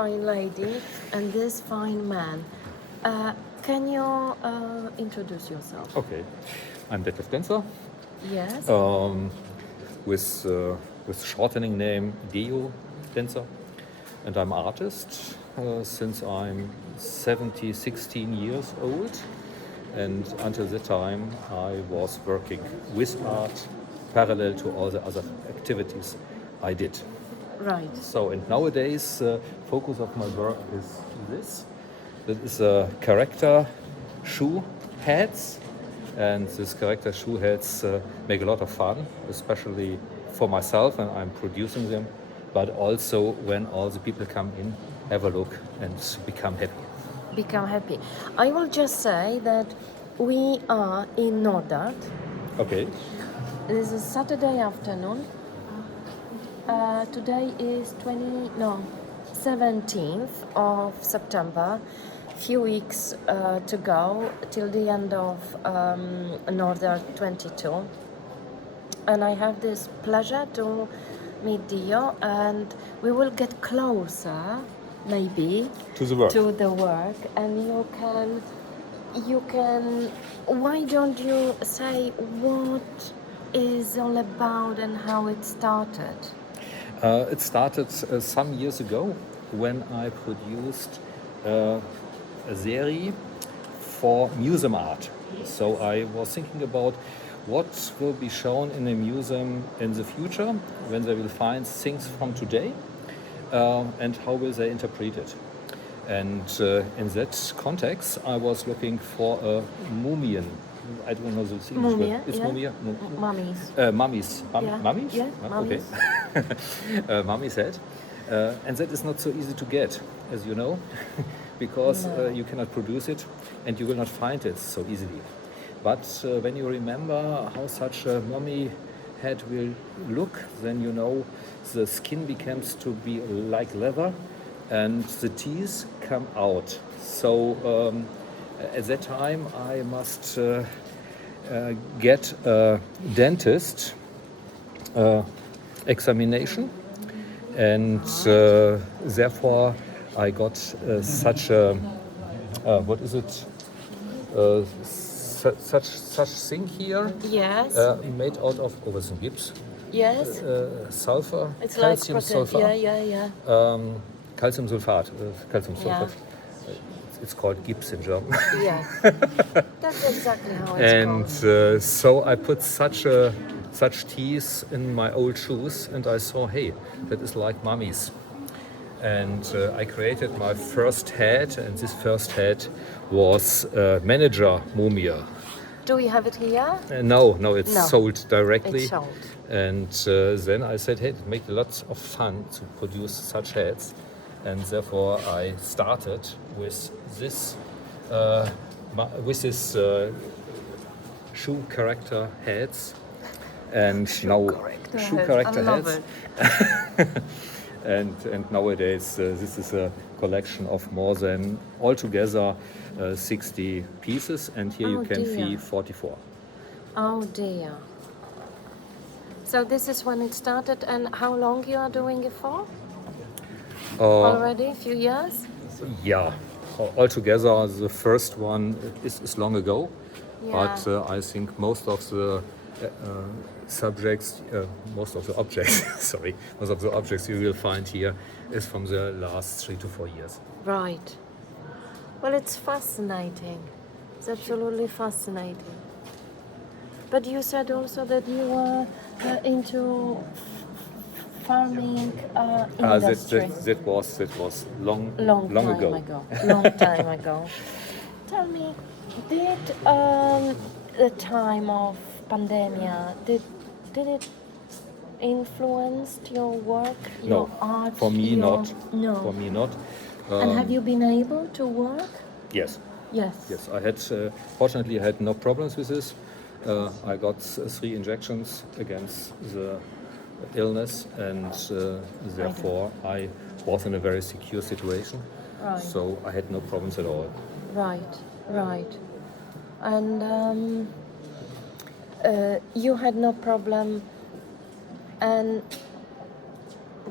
fine lady and this fine man. Can you introduce yourself? Okay, I'm Dejo Denzer, Yes. with shortening name Dejo Dezner, and I'm artist since I'm 16 years old, and until that time I was working with art parallel to all the other activities I did. Right. So, and nowadays focus of my work is this. That is a character shoe heads, and this character shoe heads make a lot of fun, especially for myself and I'm producing them, but also when all the people come in, have a look and become happy. Become happy. I will just say that we are in NordArt. Okay. This is Saturday afternoon. Today is 17th of September. Few weeks to go till the end of NordArt 22. And I have this pleasure to meet Dio, and we will get closer, maybe, To the work. to the work. And you can. Why don't you say what is all about and how it started? It started some years ago when I produced a series for museum art. So I was thinking about what will be shown in a museum in the future when they will find things from today and how will they interpret it. And in that context, I was looking for a mumian. I don't know the English word. Mumia, It's yeah. mumia? Mummies. Mummies. Yeah. Mummies? Yeah, Okay. Mummy's head. And that is not so easy to get, as you know, because No. you cannot produce it and you will not find it so easily. But when you remember how such a mummy head will look, then you know the skin becomes to be like leather and the teeth come out. So at that time I must get a dentist examination, and therefore I got such a what is it? Such thing here, Yes. made out of was it gyps, Yes. sulfur, It's calcium like protein. sulfur, Yeah. calcium sulfate, calcium Yeah. sulfate. It's called gyps in German. Yeah. That's exactly how it's And called. so I put such teeth in my old shoes, and I saw, hey, that is like mummies. And I created my first head, and this first head was manager mumia. Do we have it here? No, it's No. sold directly. It's sold. And then I said, hey, it makes lots of fun to produce such heads. And therefore I started with this shoe character heads. And now shoe character I love heads. it. And nowadays this is a collection of more than altogether 60 pieces, and here you Oh, can dear. see 44. Oh dear. So this is when it started, and how long you are doing it for? Already a few years? Yeah, altogether the first one is long ago, Yeah. but I think most of the subjects, most of the objects, sorry, most of the objects you will find here is from the last 3 to 4 years. Right. Well, it's fascinating. It's absolutely fascinating. But you said also that you were into farming industry. That was long Long ago. Long time ago. Tell me, did the time of pandemia did it influence your work, your No, art? for me not. No. For me not. And have you been able to work? Yes. Yes. Yes, I had, fortunately, I had no problems with this. I got 3 injections against the illness, and therefore I was in a very secure situation. Right. So I had no problems at all. Right. And you had no problem. And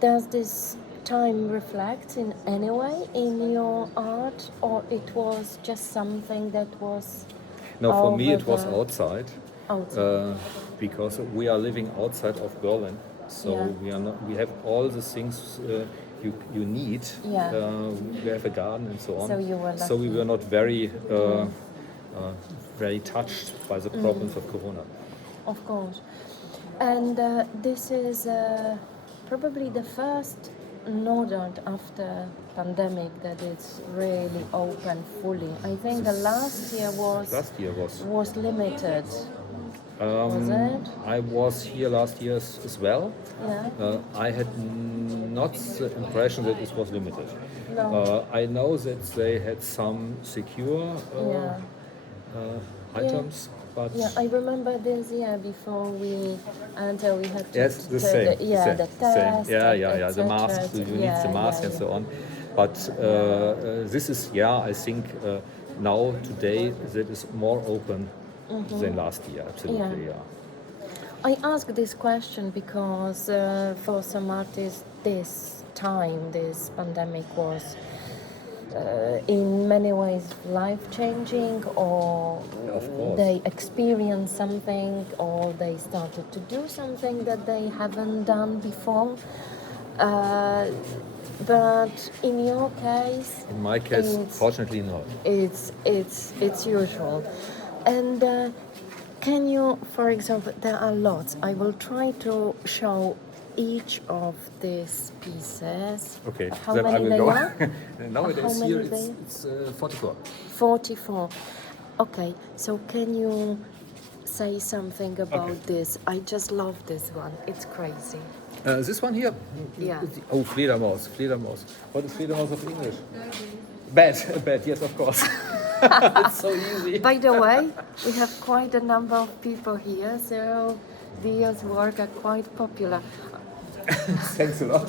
does this time reflects in any way in your art, or it was just something that was No, for me over it was the- outside. outside? Because we are living outside of Berlin, so Yeah. we are not. We have all the things you need. Yeah. We have a garden and so on. So you were So we lucky. were not very touched by the problems of Corona. Of course. And this is probably the first NordArt after pandemic that is really open fully. I think the last year Last year was limited. Was it? I was here last year as well. Yeah. I had not the impression that it was limited. No. I know that they had some secure Yeah. items, but Yeah, I remember this year before we enter, we had to yes, the take same. the same, the same. test. Yeah, and yeah, yeah. The etc. mask, you need Yeah, the mask yeah, and yeah. so on. But this is, I think now today that is more open than last year. Absolutely, Yeah. yeah. I ask this question because for some artists, this pandemic was in many ways life-changing, or Of course. they experienced something, or they started to do something that they haven't done before. But in your case, In my case, it's- fortunately not. it's usual. And can you, for example, there are lots. I will try to show each of these pieces. Okay, How then I many will they go. are? Nowadays How here many they- it's 44. 44. Okay, so can you say something about this? I just love this one. It's crazy. This one here? Yeah. Oh, Fledermaus, Fledermaus. What is Fledermaus of English? Bad, bad, yes, of course. It's so easy. By the way, we have quite a number of people here, so Dio's work are quite popular. Thanks a lot.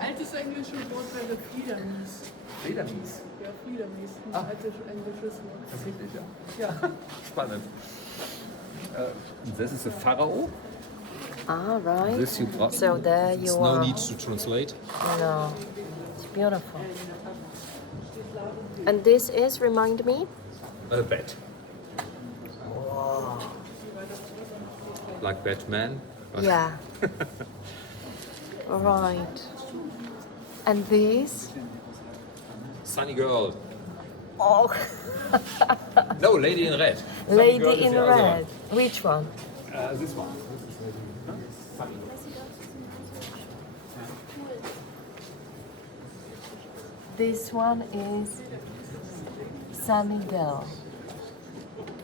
Altes englische Wort wäre Fliedermies. Fledermaus. Ja, Fliedermies. Ein altes englisches Wort. Tatsächlich, ja. Ja, spannend. This is a pharaoh. Ah, right. This you So there you There's are. no need to translate. No, it's beautiful. And this is, remind me? A bat. Like Batman. Yeah. Right. And this? Sunny girl. Oh, No, lady in red. Sunny girl lady is in the other red. Which one? one. This one. This is lady Sunny. This one is Sunny Girl.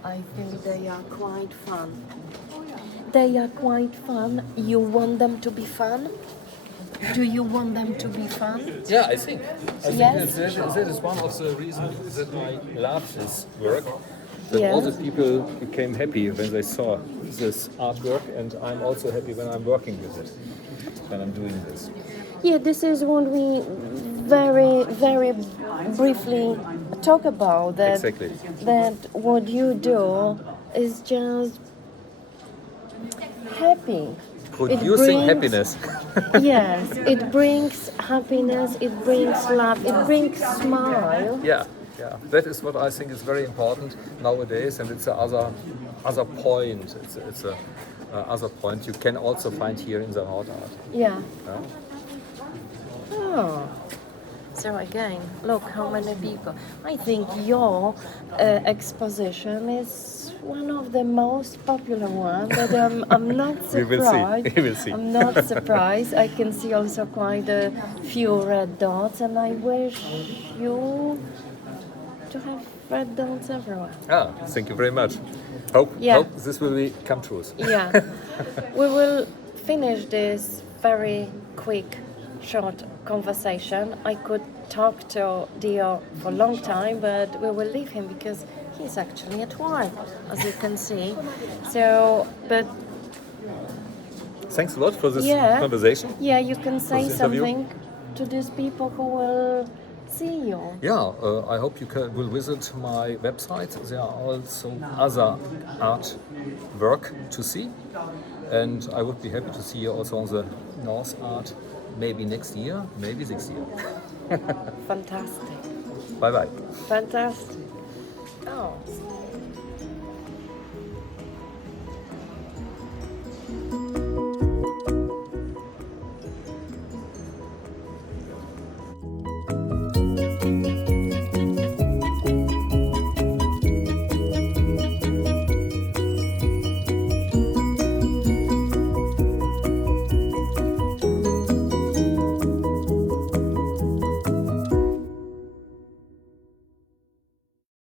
I think they are quite fun. They are quite fun. You want them to be fun? Do you want them to be fun? Yeah, I think. Yes. That is one of the reasons that I love this work. That all the Yes. people became happy when they saw this artwork, and I'm also happy when I'm working with it, when I'm doing this. Yeah, this is what we very briefly talk about. That, Exactly. that what you do is just happy. Producing brings- happiness. Yes, it brings happiness, it brings love, it brings smile. Yeah, yeah. That is what I think is very important nowadays, and it's a other point. It's a other point you can also find here in the NordArt. Yeah. Yeah? Oh. So again, look how many people. I think your exposition is one of the most popular ones, but I'm not We will see. surprised. We will see. I'm not surprised. I can see also quite a few red dots, and I wish you to have red dots everywhere. Ah, thank you very much. Hope this will come true. Yeah. We will finish this very quick, short conversation. I could talk to Dio for a long time, but we will leave him because he's actually at work, as you can see. So, but Thanks a lot for this Yeah. conversation. yeah, you can say this interview. something to these people who will see you. Yeah, I hope you will visit my website. There are also other art work to see, and I would be happy to see you also on the NordArt maybe next year, maybe this year. Fantastic. Bye bye. Fantastic. Oh.